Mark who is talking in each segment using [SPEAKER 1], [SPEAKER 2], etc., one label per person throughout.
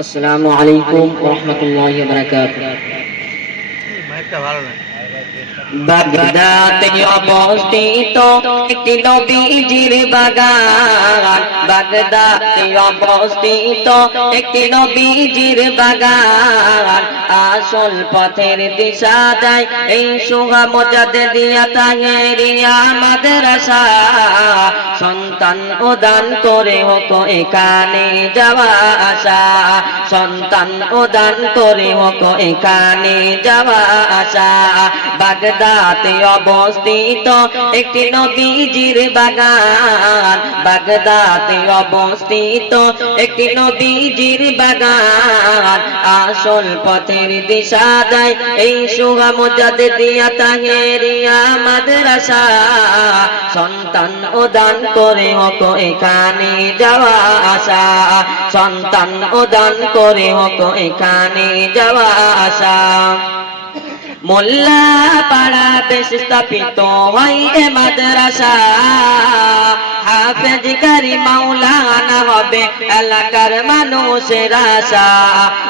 [SPEAKER 1] আসসালামু আলাইকুম রহমতুল্লাহ বারাকাত বাগদাতে অবস্থিত একটি নবীজির বাগান। বাগদাতে অবস্থিত একটি নবীজির বাগান। আসল পথের দিশা যায় এই সুহা মজাদে দিয়া তাহেরিয়া মাদ্রাসা। সন্তান ও দান করে হতো এখানে যাওয়া আসা। সন্তান ও দান করে হতো এখানে যাওয়া আসা। বাগদাতে অবস্থিত একটি নবীজির বাগান। বাগদাতে অবস্থিত একটি নবীজির বাগান। আসল পথের দিশা দেয় এই সুহা মুজাদ দিয়া তাহেরিয়া মাদ্রাসা। সন্তান ও দান করে হক এখানে যাওয়া আসা। সন্তান ও দান করে হক এখানে যাওয়া আসা। মোল্লা পাড়া বেশ স্থাপিত হয় এ মাদ্রাসা। হাফেজ কারি মাওলানা হবে এলাকার মানুষের আশা।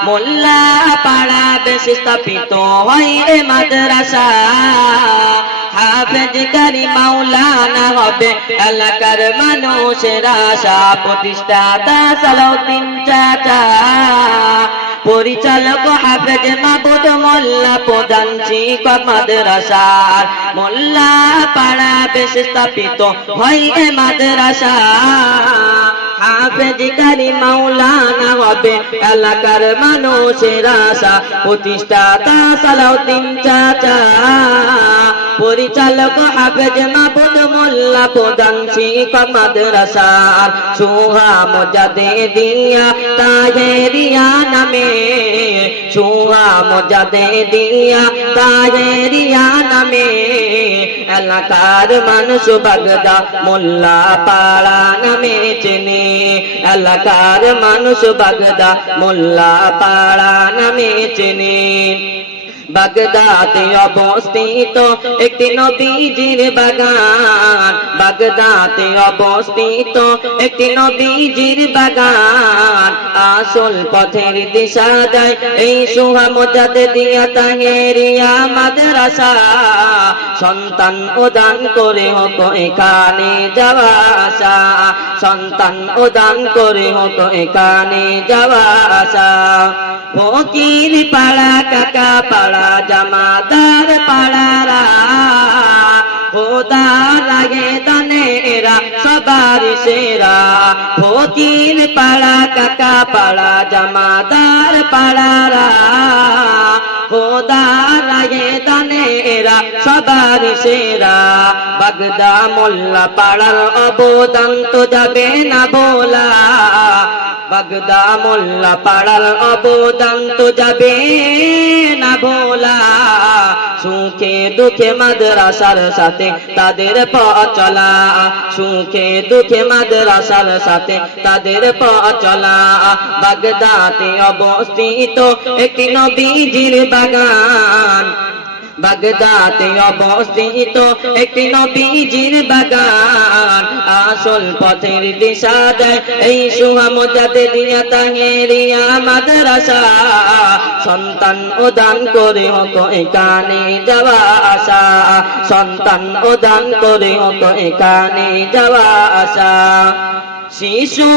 [SPEAKER 1] মোল্লা পাড়া বেশ স্থাপিত হয় এ মাদ্রাসা। হাফেজ কারি মাওলানা হবে এলাকার মানুষের আশা প্রতিষ্ঠাতা সালাউদ্দিন চাচা। পরিচালক হাফেজ মাহবুদ মোল্লা, প্রধান শিক্ষক মাদ্রাসার মোল্লা পাড়া বেশ স্থাপিত হয় এ মাদ্রাসা। হাফেজ কারি মাওলানা হবে এলাকার মানুষের আশা প্রতিষ্ঠাতা সালাউদ্দিন চাচা। পরিচালক হাফেজ মাহবুদ মোল্লা প্রধান শিক্ষক মাদ্রাসার সুহা মজাদে দিয়া তাহেরিয়া নামে। সুহা মজাদে দিয়া তাহেরিয়া নামে। এলাকার মানুষ বাগদা মোল্লা পাড়া নামে চেনে। এলাকার মানুষ বাগদা মোল্লা পাড়া নামে চেনে। বাগদাতে অবস্থিত একটি নবীজির বাগান। বাগদাতে অবস্থিত একটি নবীজির বাগান। আসল পথের দিশা দেয় এই সুহা মজাদ দিয়া তাহেরিয়া মাদ্রাসা। সন্তান ও দান করে হক এখানে যাওয়া আসা। সন্তান ও দান করে হক এখানে যাওয়া আসা। ফকির পাড়া কাকা পাড়া জামাদার পাড়ারা ফকির পাড়া কাকা পাড়া জামাদার পাড়ারা খোদা লাগে দানে এরা সবার সেরা। বাগদা মোল্লা পাড়ার অবদান তো যাবে না বলা বাগদা মোল্লা পাড়ার অবদান তো যাবে না ভোলা। সুখে দুঃখে মাদ্রাসার সাথে তাদের পথ চলা। সুখে দুঃখে মাদ্রাসার সাথে তাদের পথ চলা। বাগদাতে অবস্থিত একটি নবীজির বাগান। বাগদাতে অবস্থিত একটি নবীজির বাগান। আসল পথের দিশা দেয় এই সুহা মজাদে দিয়া তাহেরিয়া মাদ্রাসা। সন্তান ও দান করে হক এখানে যাওয়া আসা। সন্তান ও দান করে হক এখানে যাওয়া আসা। শিশু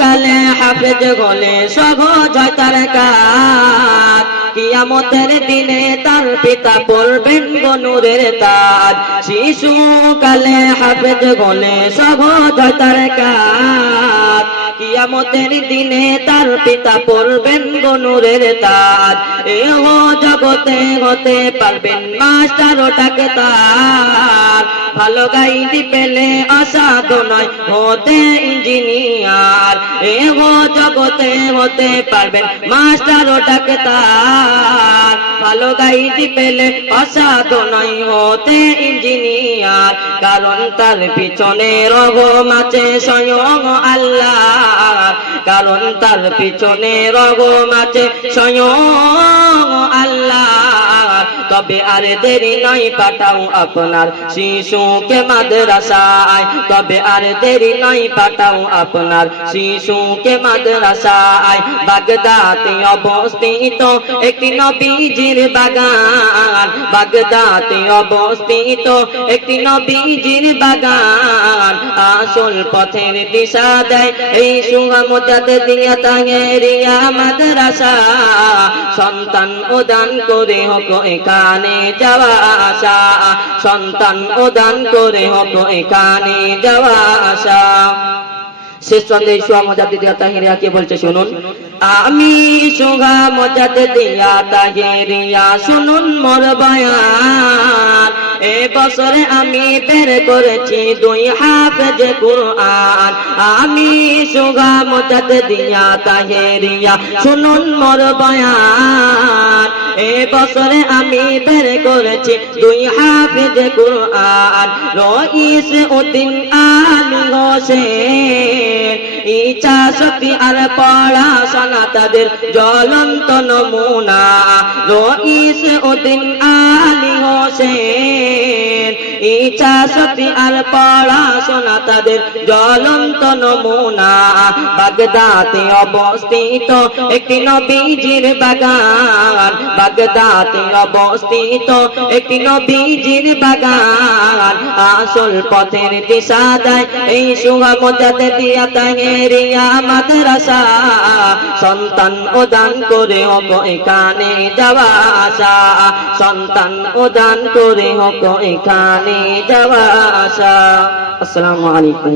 [SPEAKER 1] কালে হাফেজ গলে সহজ হয় তার কাজ। কিয়ামতের দিনে তার পিতা পড়বেন গনুরের তাজ শিশু কালে হাফেজ গলে সহজ হয় তার কাজ। কিয়ামতের দিনে তার পিতা পড়বেন গনুরের তাজ এহ জগতে হতে পারবেন মাস্টার ওটাকে তার। ভালো গাইডি পেলে অসাধ নয়। হতে ইঞ্জিনিয়ার এহ জগতে হতে পারবেন। মাস্টার ওটাকে তার, ভালো গাইডি পেলে অসাধ নয়। হতে ইঞ্জিনিয়ার, কারণ তার পিছনে রহম আছে স্বয়ং আল্লাহ। কারণ তার পিছনে রহম আছে স্বয়ং আল্লাহ। তবে আর দেরি নয় পাঠাও আপনার শিশুকে মাদ্রাসায়। তবে আর দেরি নয় পাঠাও আপনার শিশুকে মাদ্রাসায়। বাগদাতে অবস্থিত একটি নবীজির বাগান। বাগদাতে অবস্থিত একটি নবীজির বাগান। আসল পথের দিশা দেয় এই সুহামতাতে দিয়া তাহেরিয়া মাদ্রাসা। সন্তান উদান করে হোক এখানে যাওয়া আসা, সন্তান উদান করে হতো এখানে যাওয়া আসা। শেষ সন্দেহ সোহা মজাতে দিয়া তাহিরিয়া কে বলছে শুনুন। আমি সোহা মজাতে দিয়া তাহিরিয়া, শুনুন মোর বয়ান। এ বছরে আমি বের করেছি দুই হাফেজ কুরআন। আমি সোহা মজাতে দিয়া তাহিরিয়া, শুনুন মোর বয়ান। এ বছরে আমি বের করেছি দুই হাফেজ কুরআন। রইস উদ্দিন আলী হোসেন, ইচ্ছা শক্তি আর পড়াশোনা তাদের জ্বলন্ত নমুনা। রইস উদ্দিন আলী হোসেন। ইচ্ছা শক্তি আর পড়াশোনা তাদের জ্বলন্ত নমুনা। বাগদাতে অবস্থিত একটি নবীজির বাগান। বাগদাতে অবস্থিত একটি নবীজির বাগান। আসল পথের দিশা দেয় এই সুহামতাতে দিয়া তাহেরিয়া মাদ্রাসা সন্তান উদান করে হক এখানে যাওয়া আসা। সন্তান উদান করে হক এখানে যাওয়া আসা। আসসালামু আলাইকুম।